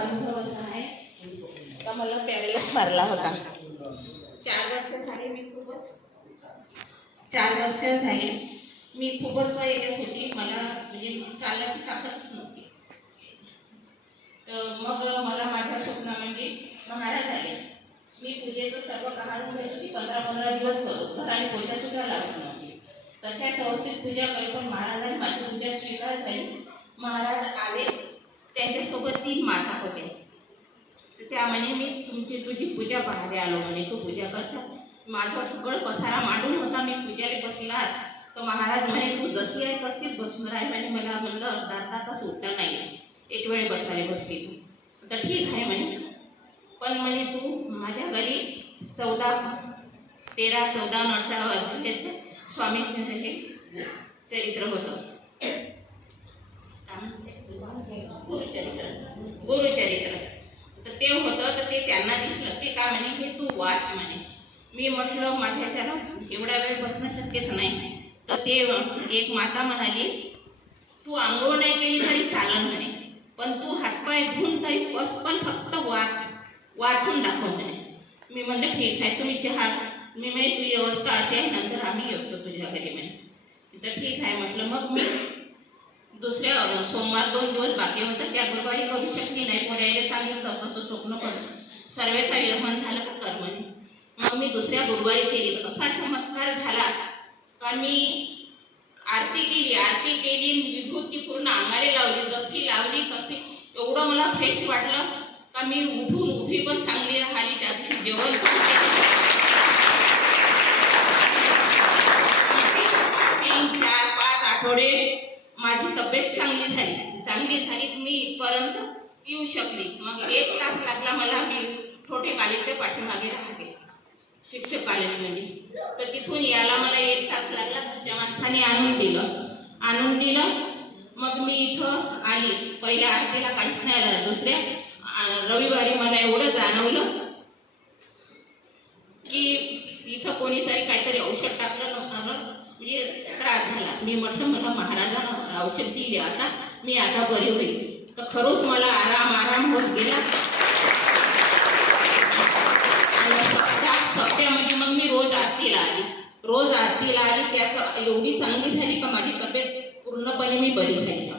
अनुभव असा आहे. का मला पॅरेलाच मारला होता. चार वर्ष झाले मी खूपच. चार वर्ष झाले. मी खूपच येत होती. मला म्हणजे चालण्याची ताकदच नव्हती. तर मग मला माझ्या स्वप्नामध्ये महाराज आले मी पूजेचं सर्व काढून घेत होती. पंधरा पंधरा दिवस घराने पूजा सुद्धा लागत नव्हती. तशा संस्थेत पूजा करी पण महाराजांनी माझी पूजा स्वीकार झाली. महाराज आले. त्यांच्यासोबत तीन माता होत्या. तर त्या म्हणे मी तुमची तुझी पूजा पाहायला आलो म्हणे. तू पूजा करता. माझा सगळं पसारा मांडून होता. मी पूजाला बसला तर महाराज म्हणे तू जशी आहे तशीच बसून राही. म्हणे मला म्हणलं अर्धा तास उठता नाही आहे. एक वेळ बसायला बसली तू. तर ठीक आहे म्हणे. पण म्हणे तू माझ्या घरी चौदा तेरा चौदा अठरा अध्यायाचं स्वामीचं हे चरित्र होतं काय म्हणते? गुरुचरित्र गुरुचरित्र. तर ते होतं तर ते त्यांना दिसलं. ते का म्हणे हे तू वाच म्हणे. मी म्हटलं माझ्याच्यानं एवढा वेळ बसणं शक्यच नाही. तर ते एक माता म्हणाली तू आंघोळ नाही केली तरी चालन म्हणे पण तू हातपाय धुवून तरी बस पण फक्त वाच वाचून दाखव म्हणे. मी म्हणलं ठीक आहे तुम्ही चहा. मी म्हणे तुझी व्यवस्था अशी आहे नंतर आम्ही येतो तुझ्या घरी म्हणे. तर ठीक आहे म्हटलं मग मी दुसऱ्या सोमवार दोन दिवस बाकी होतं. त्या गुरुवारी करू शकली नाही. पर्यायला सांगितलं असं असं स्वप्न करून सर्वेचा विरमण झालं का कर्मने? मग मी दुसऱ्या गुरुवारी केली. तर असा चमत्कार झाला का मी आरती केली. आरती केली विभूती पूर्ण अंगाने लावली. जशी लावली तशी एवढं मला फ्रेश वाटलं का मी उठून उभी पण चांगली राहिली. त्या दिवशी जेवण पण केलं. तीन चार पाच आठवडे माझी तब्येत चांगली झाली. चांगली झाली मी इथपर्यंत येऊ शकली. मग एक तास लागला मला मी छोटे कॉलेजच्या पाठीमागे राहते. शिक्षक कॉलेजमध्ये. तर तिथून यायला मला एक तास लागला. त्या माणसाने आणून दिलं. आणून दिलं. मग मी इथं आली. पहिल्या आरतीला काहीच नाही आलं. दुसऱ्या रविवारी मला एवढं जाणवलं की इथं कोणीतरी काहीतरी औषध टाकलं न- म्हणजे त्रास झाला. मी म्हटलं मला महाराजांना औषध दिले आता मी आता बरी होईल. तर खरोच मला आराम आराम होत गेला. आणि सप्ताह सप्त्यामध्ये मग मी रोज आरतीला आली. रोज आरतीला आली त्यात एवढी चांगली झाली का माझी तब्येत पूर्णपणे मी बरी झाली.